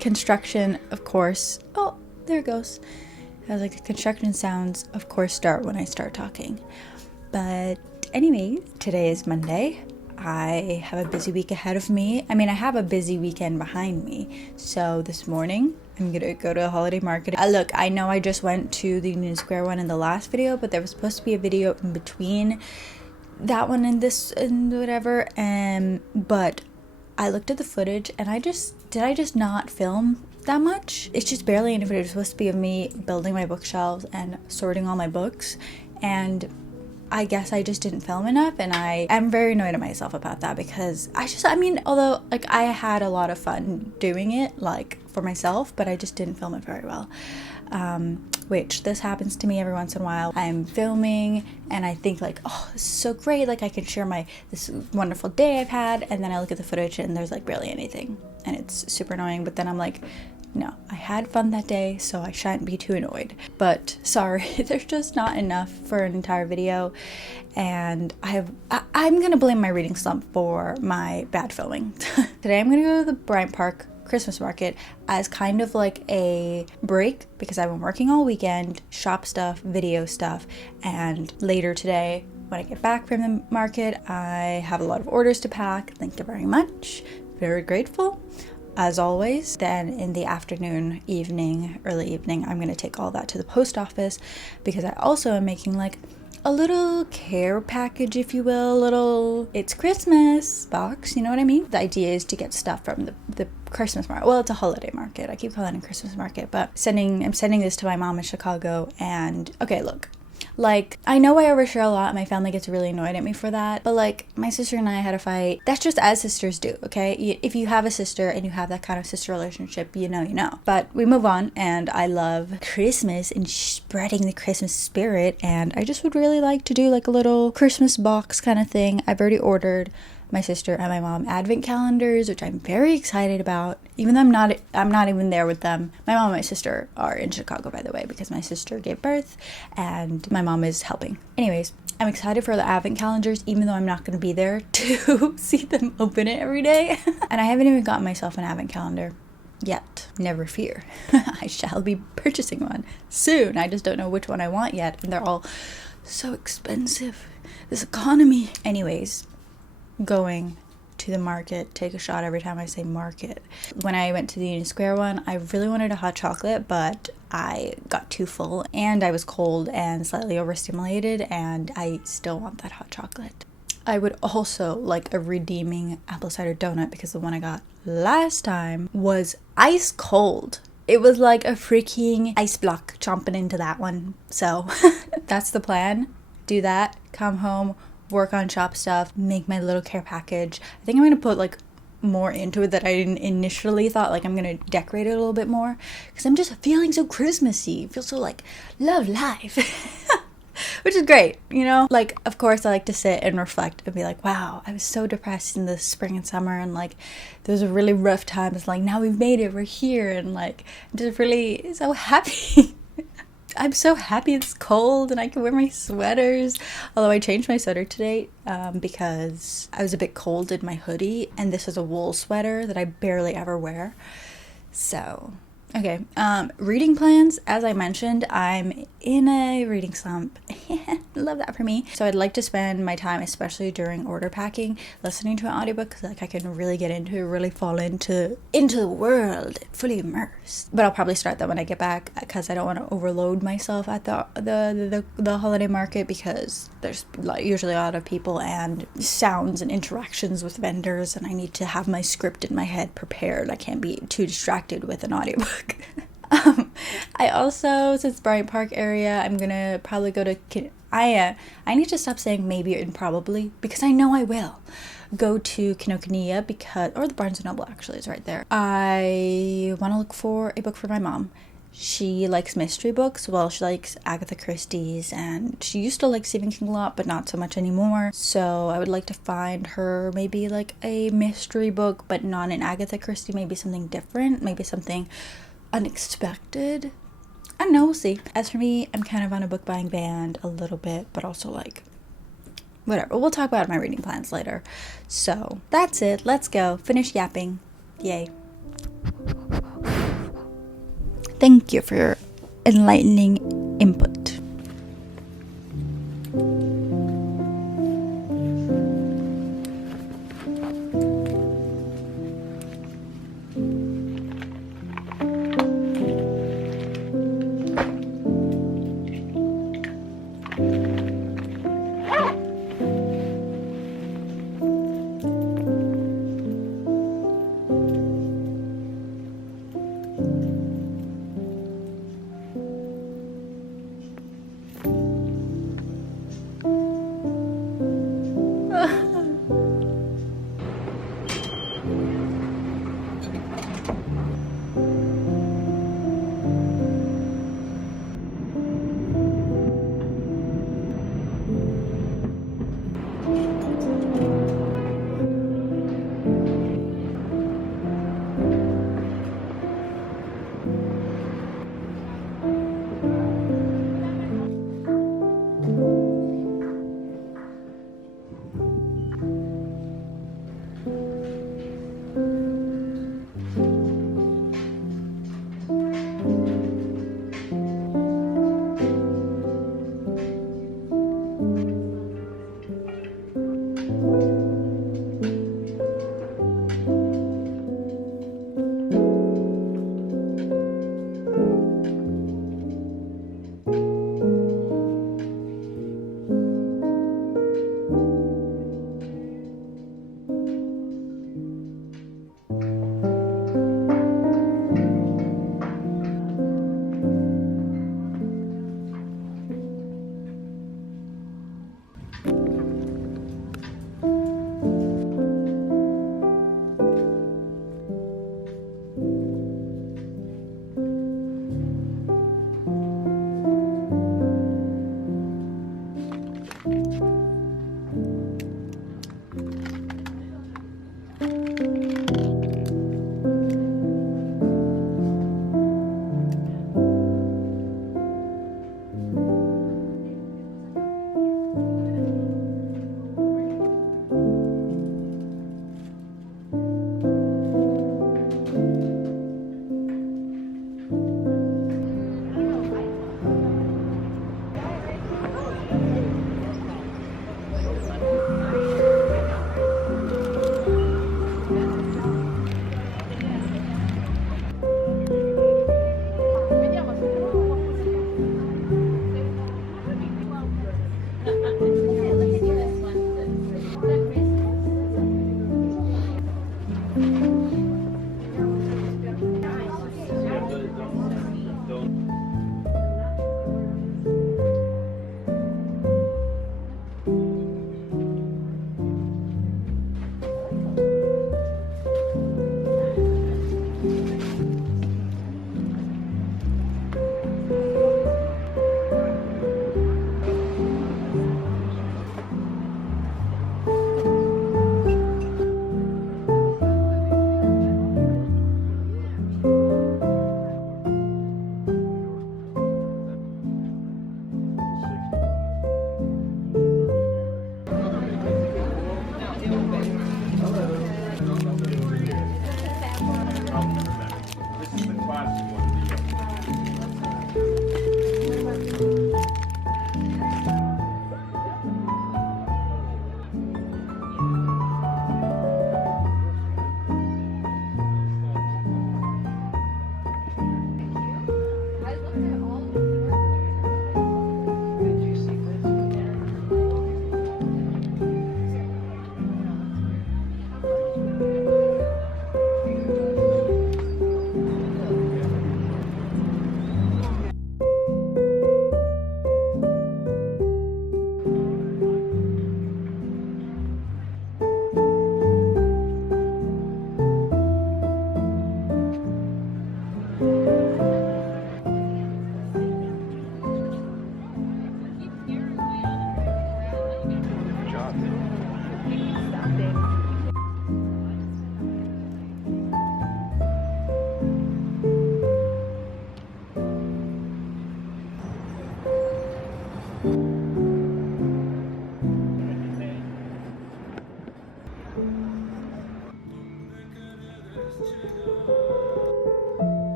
Construction, of course. Oh, there it goes. I was like, the construction sounds, of course, start when I start talking. But anyways, today is Monday. I have a busy week ahead of me. I mean, I have a busy weekend behind me. So this morning, I'm gonna go to a holiday market. Look, I know I just went to the Union Square one in the last video, but there was supposed to be a video in between that one and this and whatever. But I looked at the footage and I just not film that much? It's just barely any footage. It was supposed to be of me building my bookshelves and sorting all my books, and I guess I just didn't film enough, and I am very annoyed at myself about that because although like I had a lot of fun doing it like for myself, but I just didn't film it very well. Which this happens to me every once in a while. I'm filming and I think like, oh, this is so great, like I can share this wonderful day I've had, and then I look at the footage and there's like barely anything, and it's super annoying. But then I'm like, no, I had fun that day, so I shouldn't be too annoyed. But sorry, there's just not enough for an entire video, and I'm gonna blame my reading slump for my bad filming. Today I'm gonna go to the Bryant Park Christmas market as kind of like a break because I've been working all weekend, shop stuff, video stuff, and later today when I get back from the market I have a lot of orders to pack. Thank you very much, very grateful as always. Then in the afternoon, early evening, I'm gonna take all that to the post office because I also am making like a little care package, if you will, it's Christmas box, you know what I mean? The idea is to get stuff from the Christmas market. Well, it's a holiday market. I keep calling it a Christmas market, but I'm sending this to my mom in Chicago. And okay, look, like I know I overshare a lot. My family gets really annoyed at me for that, but like my sister and I had a fight. That's just as sisters do, okay? If you have a sister and you have that kind of sister relationship, you know. But we move on, and I love Christmas and spreading the Christmas spirit, and I just would really like to do like a little Christmas box kind of thing. I've already ordered my sister and my mom advent calendars, which I'm very excited about, even though I'm not even there with them. My mom and my sister are in Chicago, by the way, because my sister gave birth and my mom is helping. Anyways, I'm excited for the advent calendars, even though I'm not going to be there to see them open it every day. And I haven't even gotten myself an advent calendar yet. Never fear. I shall be purchasing one soon. I just don't know which one I want yet, and they're all so expensive. This economy. Anyways, going to the market, take a shot every time I say market. When I went to the Union Square one, I really wanted a hot chocolate, but I got too full and I was cold and slightly overstimulated, and I still want that hot chocolate. I would also like a redeeming apple cider donut because the one I got last time was ice cold. It was like a freaking ice block chomping into that one. So that's the plan. Do that, come home, work on shop stuff, make my little care package. I think I'm gonna put like more into it that I didn't initially thought. Like I'm gonna decorate it a little bit more because I'm just feeling so Christmassy. Feel so like love life. Which is great, you know? Like, of course, I like to sit and reflect and be like, wow, I was so depressed in the spring and summer, and like those are really rough times. Like now we've made it, we're here, and like I'm just really so happy. I'm so happy it's cold and I can wear my sweaters. Although I changed my sweater today because I was a bit cold in my hoodie, and this is a wool sweater that I barely ever wear. So Okay, reading plans. As I mentioned, I'm in a reading slump. Love that for me. So I'd like to spend my time, especially during order packing, listening to an audiobook, because like I can really get into it, really fall into the world, fully immersed. But I'll probably start that when I get back, because I don't want to overload myself at the holiday market, because there's usually a lot of people and sounds and interactions with vendors, and I need to have my script in my head prepared. I can't be too distracted with an audiobook. I also, since Bryant Park area, I'm gonna probably go to I need to stop saying maybe and probably, because I know I will go to Kinokuniya, because, or the Barnes and Noble actually is right there. I want to look for a book for my mom. She likes mystery books. Well, she likes Agatha Christie's, and she used to like Stephen King a lot, but not so much anymore. So I would like to find her maybe like a mystery book, but not an Agatha Christie, maybe something different, maybe something unexpected. I don't know, we'll see. As for me, I'm kind of on a book buying band a little bit, but also like whatever. We'll talk about my reading plans later. So that's it. Let's go. Finish yapping. Yay. Thank you for your enlightening input.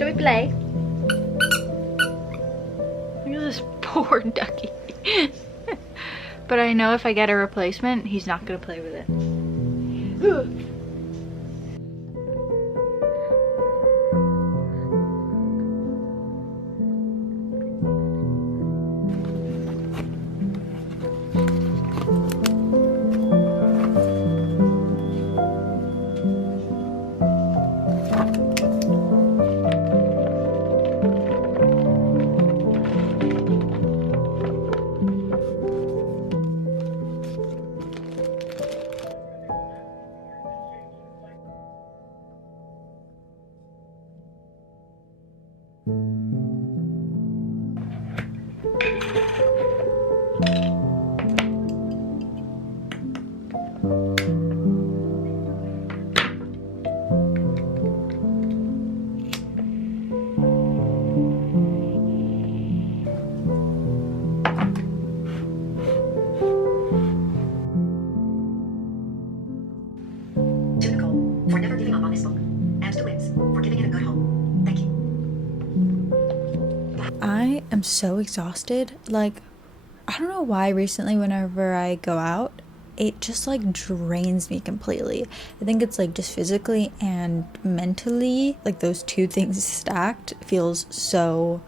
Should we play? Look at this poor ducky. But I know if I get a replacement, he's not gonna play with it. For never giving up on this book, and to Wins for giving it a good home. Thank you. I am so exhausted. Like, I don't know why recently whenever I go out, it just like drains me completely. I think it's like just physically and mentally, like those two things stacked feels so...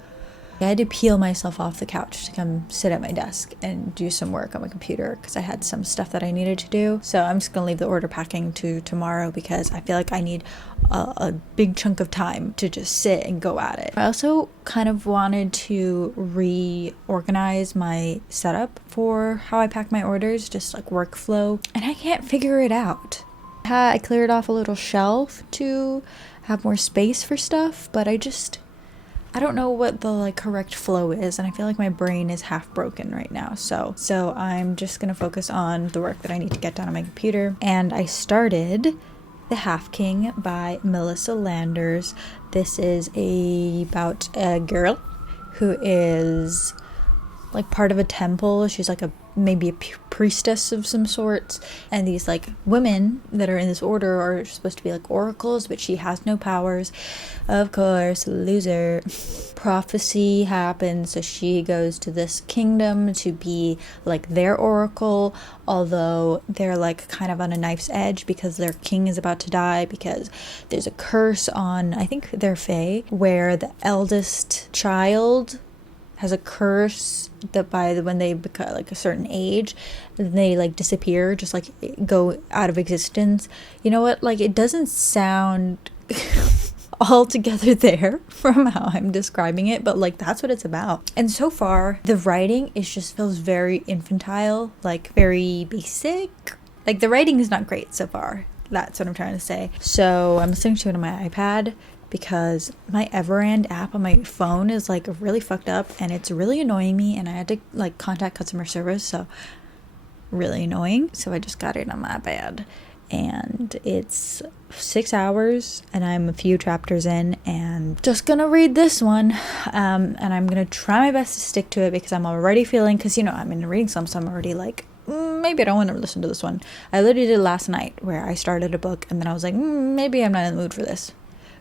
I had to peel myself off the couch to come sit at my desk and do some work on my computer because I had some stuff that I needed to do. So I'm just gonna leave the order packing to tomorrow because I feel like I need a big chunk of time to just sit and go at it. I also kind of wanted to reorganize my setup for how I pack my orders, just like workflow, and I can't figure it out. I cleared off a little shelf to have more space for stuff, but I don't know what the like correct flow is, and I feel like my brain is half broken right now. So I'm just gonna focus on the work that I need to get done on my computer. And I started The Half King by Melissa Landers. This is about a girl who is like part of a temple. She's like maybe a priestess of some sorts, and these like women that are in this order are supposed to be like oracles, but she has no powers, of course, loser. Prophecy happens, so she goes to this kingdom to be like their oracle, although they're like kind of on a knife's edge because their king is about to die, because there's a curse on, I think they're fae, where the eldest child has a curse that when they become like a certain age, they like disappear, just like go out of existence. You know what, like it doesn't sound altogether there from how I'm describing it, but like that's what it's about. And so far the writing feels very infantile, like very basic. Like the writing is not great so far, that's what I'm trying to say. So I'm listening to it on my iPad because my Everand app on my phone is like really fucked up and it's really annoying me, and I had to like contact customer service, so really annoying. So I just got it on my iPad, and it's 6 hours and I'm a few chapters in and just gonna read this one, and I'm gonna try my best to stick to it because I'm already feeling, because you know I'm in a reading slump, so I'm already like maybe I don't want to listen to this one. I literally did last night where I started a book and then I was like maybe I'm not in the mood for this.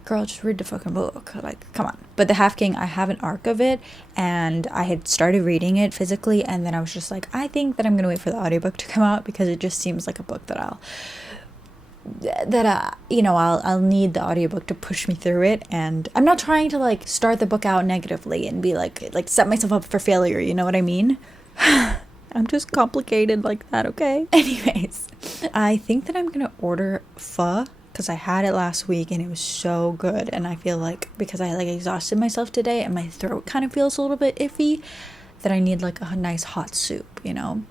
Girl, just read the fucking book, like come on. But The Half King, I have an arc of it and I had started reading it physically, and then I was just like, I think that I'm gonna wait for the audiobook to come out because it just seems like a book that I'll need the audiobook to push me through it. And I'm not trying to like start the book out negatively and be like set myself up for failure, you know what I mean? I'm just complicated like that, okay? Anyways, I think that I'm gonna order pho because I had it last week and it was so good, and I feel like because I like exhausted myself today and my throat kind of feels a little bit iffy, that I need like a nice hot soup, you know?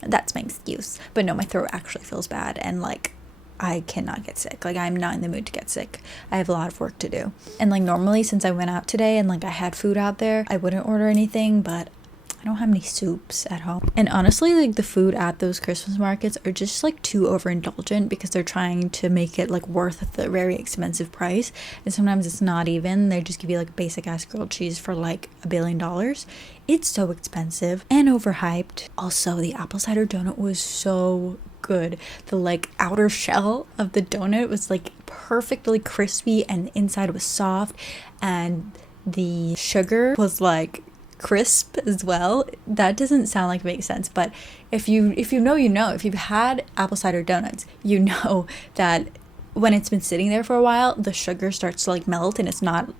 That's my excuse. But no, my throat actually feels bad and like I cannot get sick. Like I'm not in the mood to get sick. I have a lot of work to do. And like normally since I went out today and like I had food out there, I wouldn't order anything, but I don't have any soups at home. And honestly, like the food at those Christmas markets are just like too overindulgent because they're trying to make it like worth the very expensive price. And sometimes it's not even. They just give you like basic ass grilled cheese for like $1 billion. It's so expensive and overhyped. Also, the apple cider donut was so good. The like outer shell of the donut was like perfectly crispy and the inside was soft, and the sugar was like crisp as well. That doesn't sound like it makes sense, but if you know, you know. If you've had apple cider donuts, you know that when it's been sitting there for a while, the sugar starts to like melt and it's not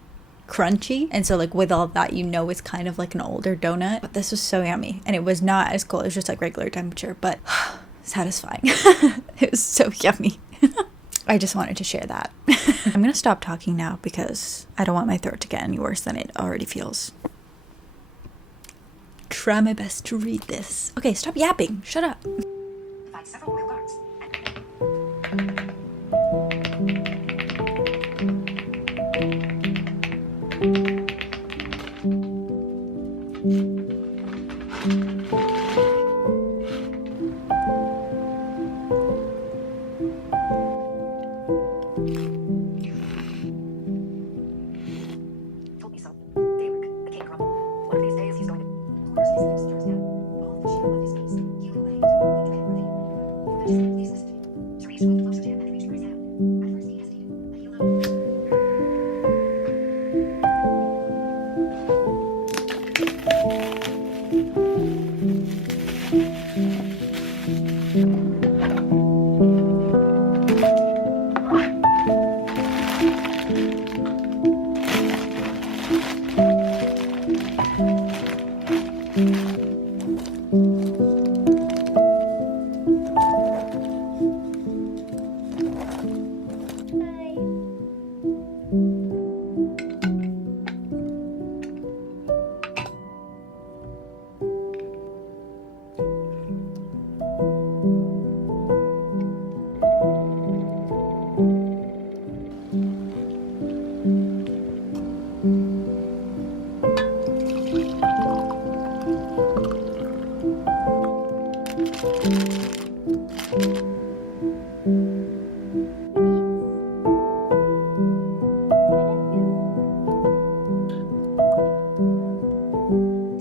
crunchy. And so like with all that, you know, it's kind of like an older donut. But this was so yummy, and it was not as cold. It was just like regular temperature, but satisfying. It was so yummy. I just wanted to share that. I'm gonna stop talking now because I don't want my throat to get any worse than it already feels. Try my best to read this. Okay, stop yapping. Shut up. Find several royal guards. Told me so. They work. The king grumbled. One of these days he's going to. Of course, his lips turns down. All the shield of his face. He away to only dread for you. You mentioned, please listen to me. Therese moved closer to him and reached for his hand. At first he hesitated, but he allowed.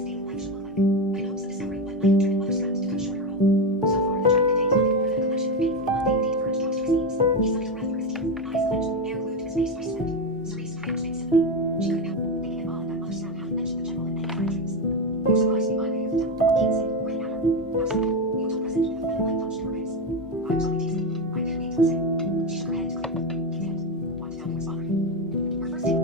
Stable life should look like. In hopes of discovering what might trigger mother scraps to cut short her haul. So far, the job contains nothing more than a collection of painful, mundane, deep-furnished toxic scenes. He sucked her breath through his teeth, eyes clenched, hair glued to his face by sweat. Cerise cringed in sympathy. She couldn't help thinking it odd that mother scrap hadn't mentioned the general in any of her entries. You're surprised to be my way of the temple, Kate said, grinning at her. Absolutely. The hotel present with a feminine touch to her face. I was only teasing. I didn't mean to say. She shook her head clearly. He didn't. Want to tell me what's bothering you? Her first date.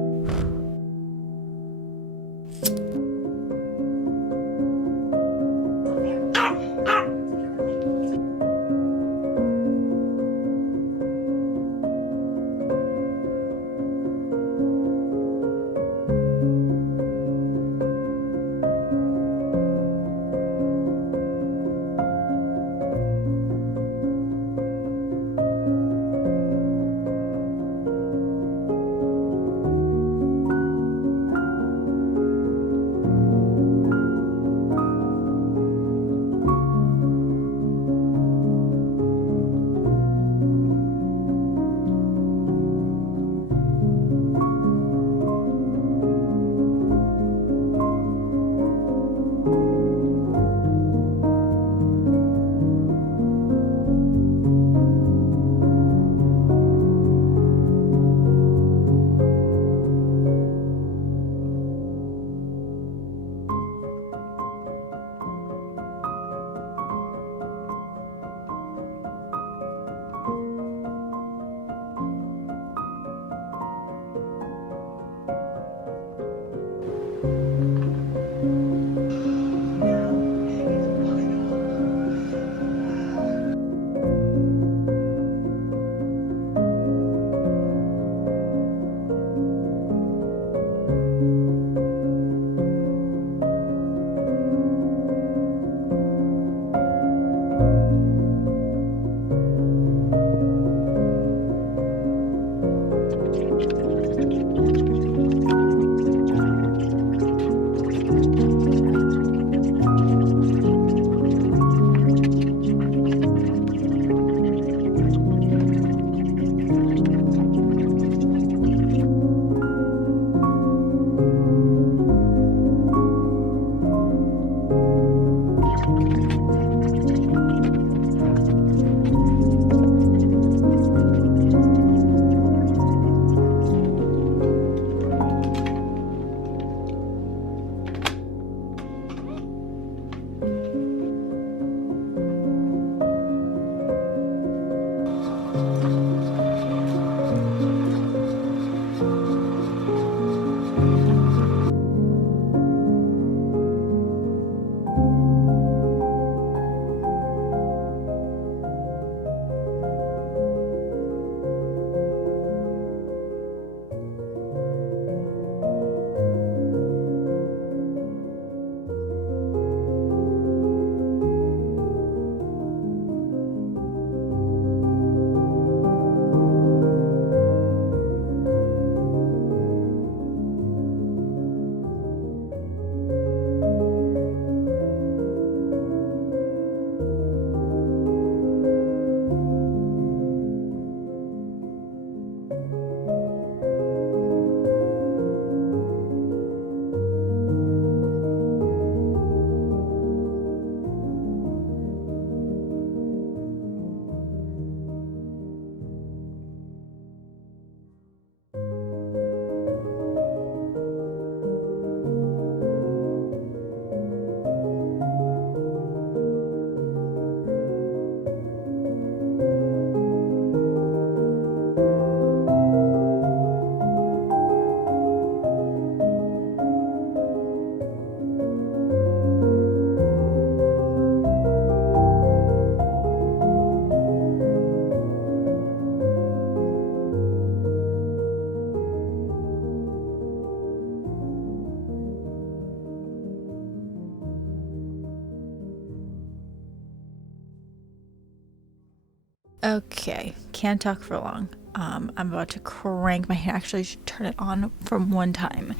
Okay, can't talk for long. I'm about to crank my, actually should turn it on from one time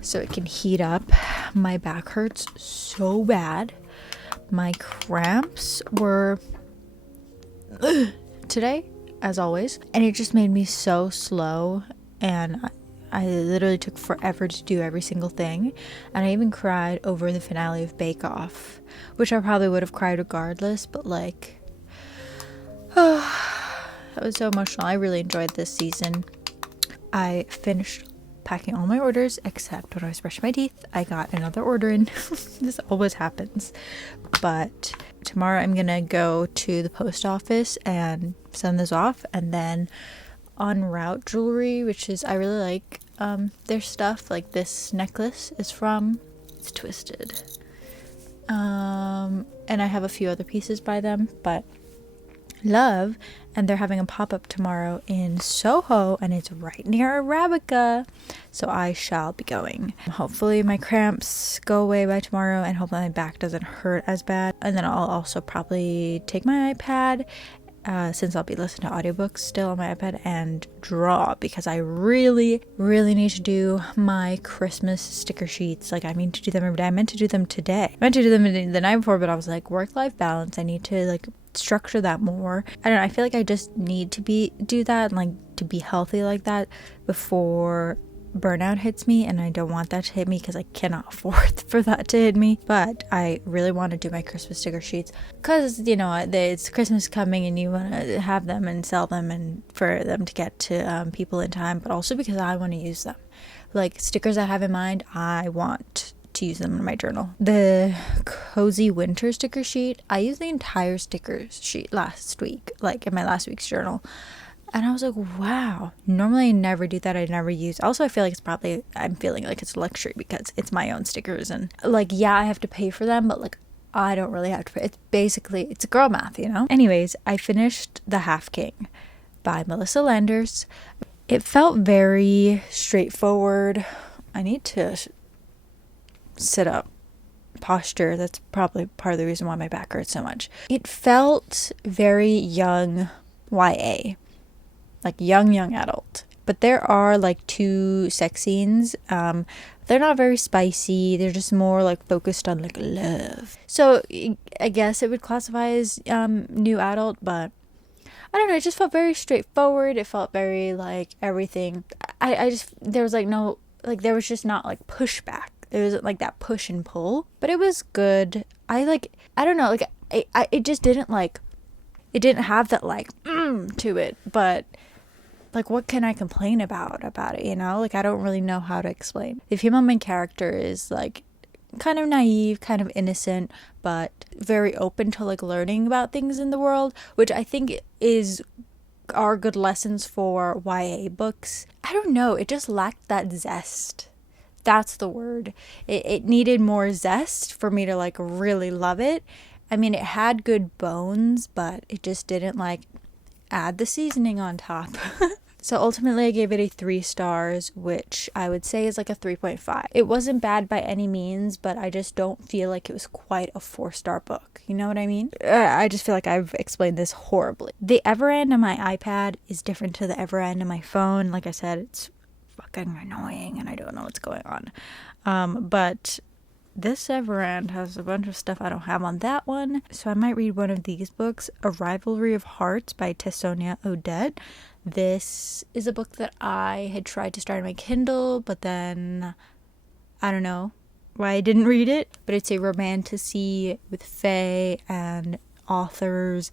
so it can heat up. My back hurts so bad. My cramps were today, as always, and it just made me so slow, and I literally took forever to do every single thing, and I even cried over the finale of Bake Off, which I probably would have cried regardless, but like, that was so emotional. I really enjoyed this season. I finished packing all my orders except when I was brushing my teeth. I got another order in. This always happens. But tomorrow I'm gonna go to the post office and send this off, and then En Route Jewelry, which is, I really like their stuff. Like this necklace is from, it's twisted. And I have a few other pieces by them, but love, and they're having a pop-up tomorrow in Soho, and it's right near Arabica, so I shall be going. Hopefully my cramps go away by tomorrow, and hopefully my back doesn't hurt as bad. And then I'll also probably take my iPad, since I'll be listening to audiobooks still on my iPad, and draw, because I really need to do my Christmas sticker sheets. Like, I mean to do them every day. I meant to do them today. I meant to do them the night before, but I was like, work-life balance, I need to like structure that more. I don't know, I feel like I just need to do that, and like to be healthy like that before burnout hits me, and I don't want that to hit me because I cannot afford for that to hit me. But I really want to do my Christmas sticker sheets because, you know, it's Christmas coming and you want to have them and sell them and for them to get to people in time, but also because I want to use them. Like stickers I have in mind, I want to use them in my journal. The cozy winter sticker sheet, I used the entire sticker sheet last week, like in my last week's journal, and I was like, wow, normally I never do that. I never use. Also, I feel like it's probably, I'm feeling like it's a luxury because it's my own stickers, and like, yeah, I have to pay for them, but like, I don't really have to pay. It's basically, it's girl math, you know? Anyways, I finished The Half King by Melissa Landers. It felt very straightforward. I need to sit up posture. That's probably part of the reason why my back hurts so much. It felt very young YA, like young adult, but there are like 2 sex scenes. They're not very spicy, they're just more like focused on like love, so I guess it would classify as new adult, but I don't know, it just felt very straightforward. It felt very like everything. I just, there was like no, like there was just not like pushback. There wasn't like that push and pull, but it was good. I don't know, like it just didn't like, it didn't have that like to it, but like what can I complain about it, you know? Like I don't really know how to explain. The female main character is like kind of naive, kind of innocent, but very open to like learning about things in the world, which I think is are good lessons for YA books. I don't know, it just lacked that zest. That's the word. It needed more zest for me to like really love it. I mean, it had good bones, but it just didn't like add the seasoning on top. So ultimately I gave it a 3 stars, which I would say is like a 3.5. It wasn't bad by any means, but I just don't feel like it was quite a 4-star book. You know what I mean? I just feel like I've explained this horribly. The ever end on my iPad is different to the ever end on my phone. Like I said, it's fucking annoying and I don't know what's going on. But this ever end has a bunch of stuff I don't have on that one. So I might read one of these books, A Rivalry of Hearts by Tessonia Odette. This is a book that I had tried to start on my Kindle, but then I don't know why I didn't read it. But it's a romantasy with fae and authors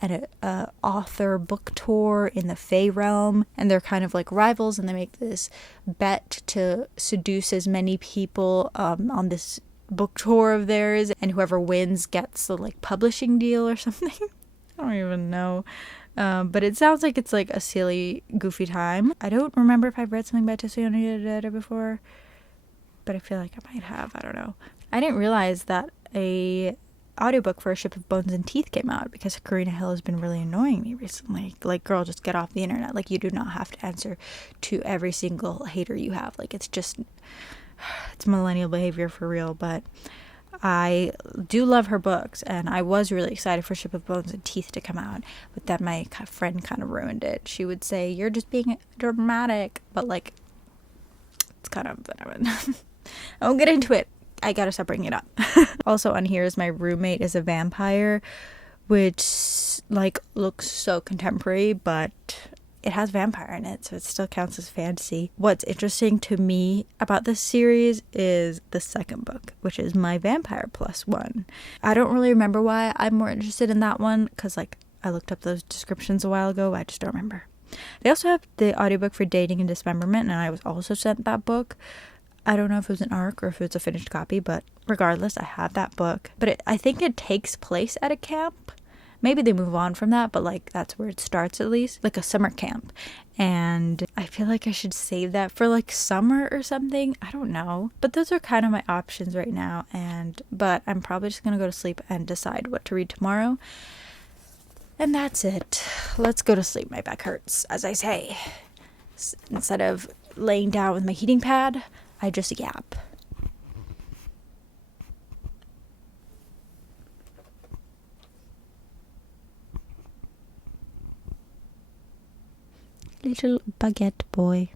and a author book tour in the fae realm, and they're kind of like rivals, and they make this bet to seduce as many people on this book tour of theirs, and whoever wins gets the like publishing deal or something. I don't even know. But it sounds like it's like a silly, goofy time. I don't remember if I've read something by Tessonia Odette before, but I feel like I might have. I don't know. I didn't realize that a audiobook for A Ship of Bones and Teeth came out, because Karina Hill has been really annoying me recently. Like, girl, just get off the internet. Like, you do not have to answer to every single hater you have. Like, it's just, it's millennial behavior for real. But I do love her books, and I was really excited for Ship of Bones and Teeth to come out, but then my friend kind of ruined it. She would say, you're just being dramatic, but like, it's kind of, I won't get into it. I gotta stop bringing it up. Also on here is My Roommate is a Vampire, which like looks so contemporary, but it has vampire in it, so it still counts as fantasy. What's interesting to me about this series is the second book, which is My Vampire Plus One. I don't really remember why I'm more interested in that one, because like I looked up those descriptions a while ago. I just don't remember. They also have the audiobook for Dating and Dismemberment, and I was also sent that book. I don't know if it was an ARC or if it was a finished copy, but regardless, I have that book. But I think it takes place at a camp. Maybe they move on from that, but like that's where it starts, at least, like a summer camp. And I feel like I should save that for like summer or something. I don't know. But those are kind of my options right now. But I'm probably just going to go to sleep and decide what to read tomorrow. And that's it. Let's go to sleep. My back hurts, as I say. Instead of laying down with my heating pad, I just yap. Little baguette boy.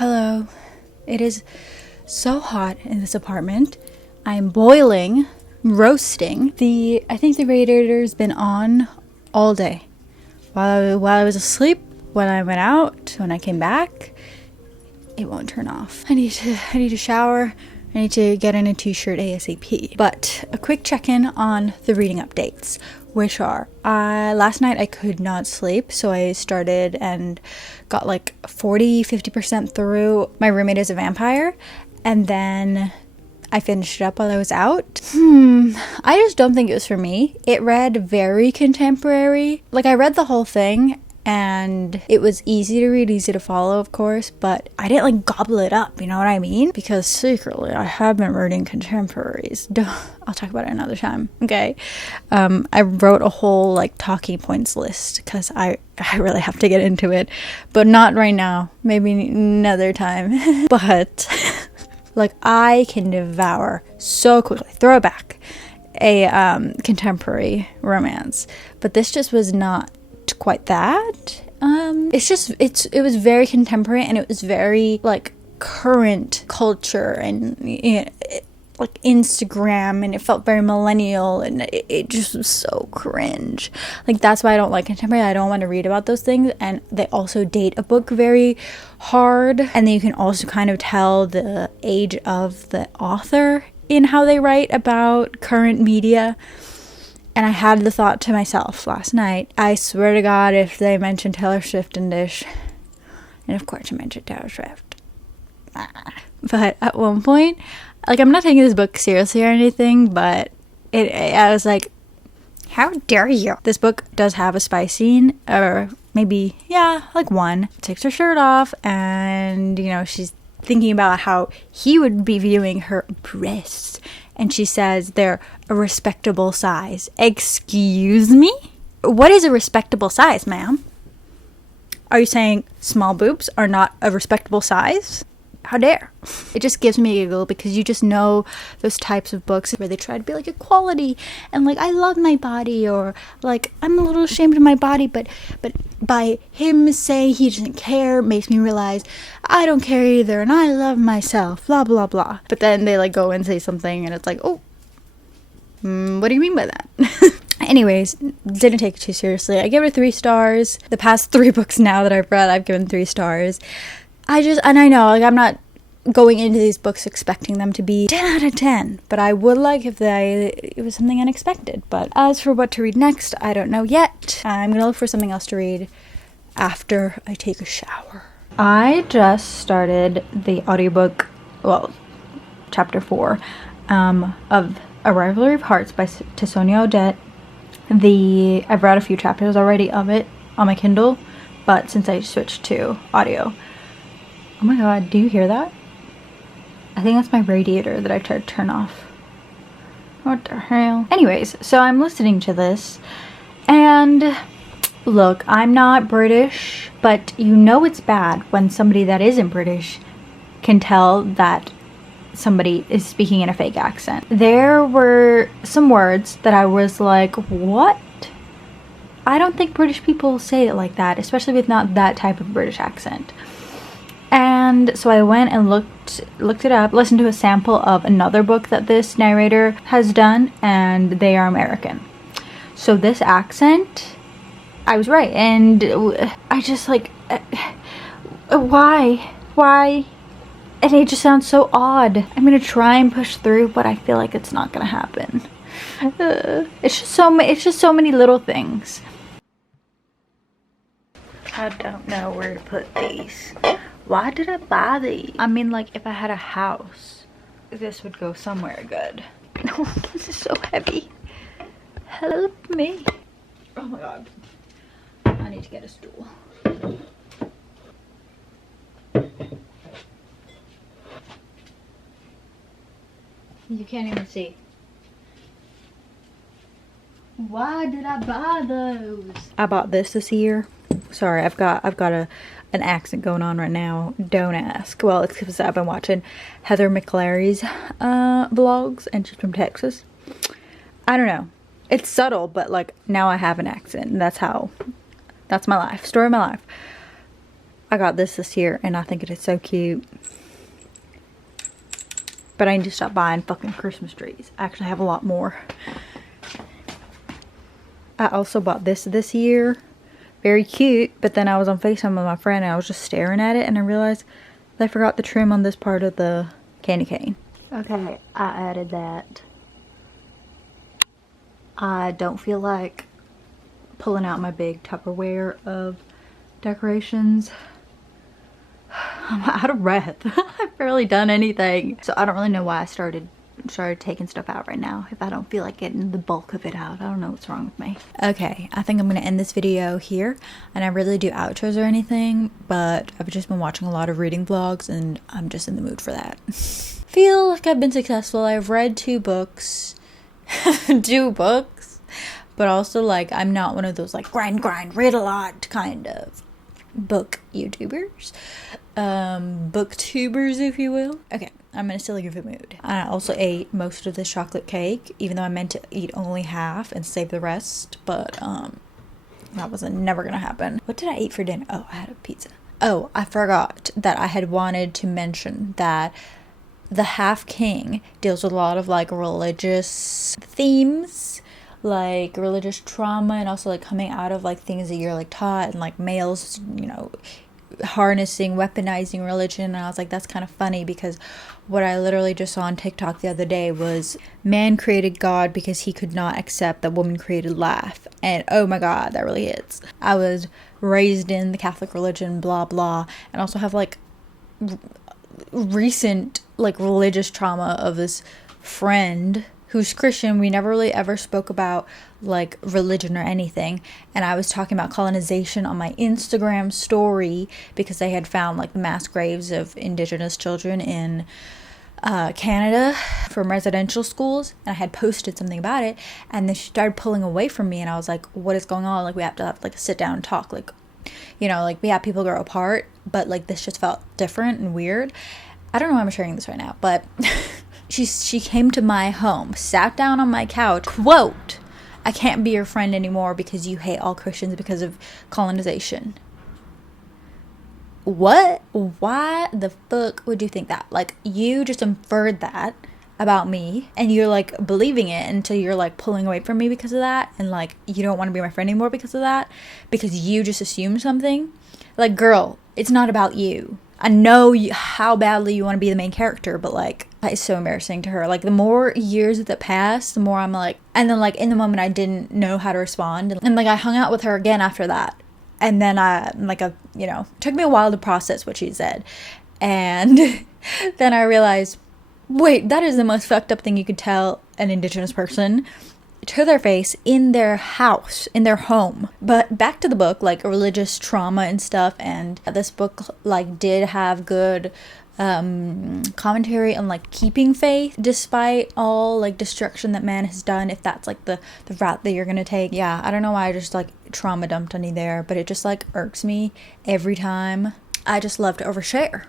Hello. It is so hot in this apartment. I'm boiling, roasting. I think the radiator's been on all day. While I was asleep, when I went out, when I came back, it won't turn off. I need to shower. I need to get in a t-shirt ASAP. But a quick check-in on the reading updates, which are, last night I could not sleep, so I started and got like 50% through My Roommate is a Vampire, and then I finished it up while I was out. I just don't think it was for me. It read very contemporary. Like, I read the whole thing, and it was easy to read, easy to follow, of course, but I didn't like gobble it up, you know what I mean? Because secretly I have been reading contemporaries. I'll talk about it another time, okay? I wrote a whole like talking points list because I really have to get into it, but not right now, maybe another time. But like, I can devour so quickly, throwback, a contemporary romance, but this just was not quite that. It was very contemporary, and it was very like current culture, and like Instagram, and it felt very millennial, and it just was so cringe. Like, that's why I don't like contemporary. I don't want to read about those things, and they also date a book very hard, and then you can also kind of tell the age of the author in how they write about current media. And I had the thought to myself last night, I swear to God, if they mention Taylor Swift in this, and of course I mentioned Taylor Swift. But at one point, like, I'm not taking this book seriously or anything, but I was like, how dare you? This book does have a spy scene, or maybe, yeah, like one. Takes her shirt off, and, you know, she's thinking about how he would be viewing her breasts. And she says they're a respectable size. Excuse me? What is a respectable size, ma'am? Are you saying small boobs are not a respectable size? How dare? It just gives me a giggle, because you just know those types of books where they try to be like equality and like, I love my body, or like, I'm a little ashamed of my body, but by him saying he doesn't care makes me realize I don't care either, and I love myself, blah blah blah. But then they like go and say something, and it's like, oh, what do you mean by that? Anyways, didn't take it too seriously. I give it 3 stars. The past 3 books now that I've read, I've given 3 stars. And I know, like, I'm not going into these books expecting them to be 10 out of 10, but I would like if it was something unexpected. But as for what to read next, I don't know yet. I'm gonna look for something else to read after I take a shower. I just started the audiobook, well, chapter 4, of A Rivalry of Hearts by Sonia Odette. I've read a few chapters already of it on my Kindle, but since I switched to audio, oh my god, do you hear that? I think that's my radiator that I tried to turn off. What the hell? Anyways, so I'm listening to this, and look, I'm not British, but you know it's bad when somebody that isn't British can tell that somebody is speaking in a fake accent. There were some words that I was like, what? I don't think British people say it like that, especially with not that type of British accent. And so I went and looked it up, listened to a sample of another book that this narrator has done, and they are American. So this accent, I was right, and I just like, why? And it just sounds so odd. I'm gonna try and push through, but I feel like it's not gonna happen. It's just so many little things. I don't know where to put these. Why did I buy these? I mean, like, if I had a house, this would go somewhere good. No, this is so heavy. Help me. Oh my god. I need to get a stool. You can't even see. Why did I buy those? I bought this year. Sorry, I've got an accent going on right now. Don't ask. Well, it's because I've been watching Heather McClary's vlogs, and she's from Texas. I don't know. It's subtle, but like, now I have an accent, and that's my life. Story of my life. I got this year and I think it is so cute. But I need to stop buying fucking Christmas trees. I actually have a lot more. I also bought this year. Very cute. But then I was on FaceTime with my friend and I was just staring at it and I realized I forgot the trim on this part of the candy cane. Okay, I added that. I don't feel like pulling out my big Tupperware of decorations. I'm out of breath. I've barely done anything. So I don't really know why I started taking stuff out right now if I don't feel like getting the bulk of it out. I don't know what's wrong with me. Okay, I think I'm gonna end this video here. And I really do outros or anything, but I've just been watching a lot of reading vlogs and I'm just in the mood for that. Feel like I've been successful. I've read 2 books. 2 books. But also, like, I'm not one of those, like, grind, read a lot kind of book YouTubers. Booktubers, if you will. Okay, I'm in a silly goofy mood. I also ate most of this chocolate cake, even though I meant to eat only half and save the rest, but that was never gonna happen. What did I eat for dinner? Oh, I had a pizza. Oh, I forgot that I had wanted to mention that The Half King deals with a lot of like religious themes, like religious trauma, and also like coming out of like things that you're like taught, and like males, you know, harnessing, weaponizing religion. And I was like, that's kind of funny, because what I literally just saw on TikTok the other day was man created God because he could not accept that woman created life. And oh my god, that really hits. I was raised in the Catholic religion, blah blah, and also have like recent like religious trauma of this friend who's Christian. We never really ever spoke about like religion or anything, and I was talking about colonization on my Instagram story because they had found like the mass graves of indigenous children in Canada from residential schools, and I had posted something about it, and then she started pulling away from me, and I was like, what is going on? Like, we have to have like a sit down and talk, like, you know, like we have people grow apart, but like this just felt different and weird. I don't know why I'm sharing this right now, but she came to my home, sat down on my couch, quote, I can't be your friend anymore because you hate all Christians because of colonization. What? Why the fuck would you think that? Like, you just inferred that about me, and you're like believing it until you're like pulling away from me because of that, and like you don't want to be my friend anymore because of that, because you just assumed something. Like, girl, it's not about you. I know how badly you want to be the main character, but like, it's so embarrassing to her. Like, the more years that pass, the more I'm like, and then like in the moment I didn't know how to respond, and like I hung out with her again after that, and then you know, it took me a while to process what she said, and then I realized, wait, that is the most fucked up thing you could tell an indigenous person to their face in their house, in their home. But back to the book, like religious trauma and stuff, and this book like did have good commentary on like keeping faith despite all like destruction that man has done, if that's like the route that you're gonna take. Yeah, I don't know why I just like trauma dumped on you there, but it just like irks me every time. I just love to overshare.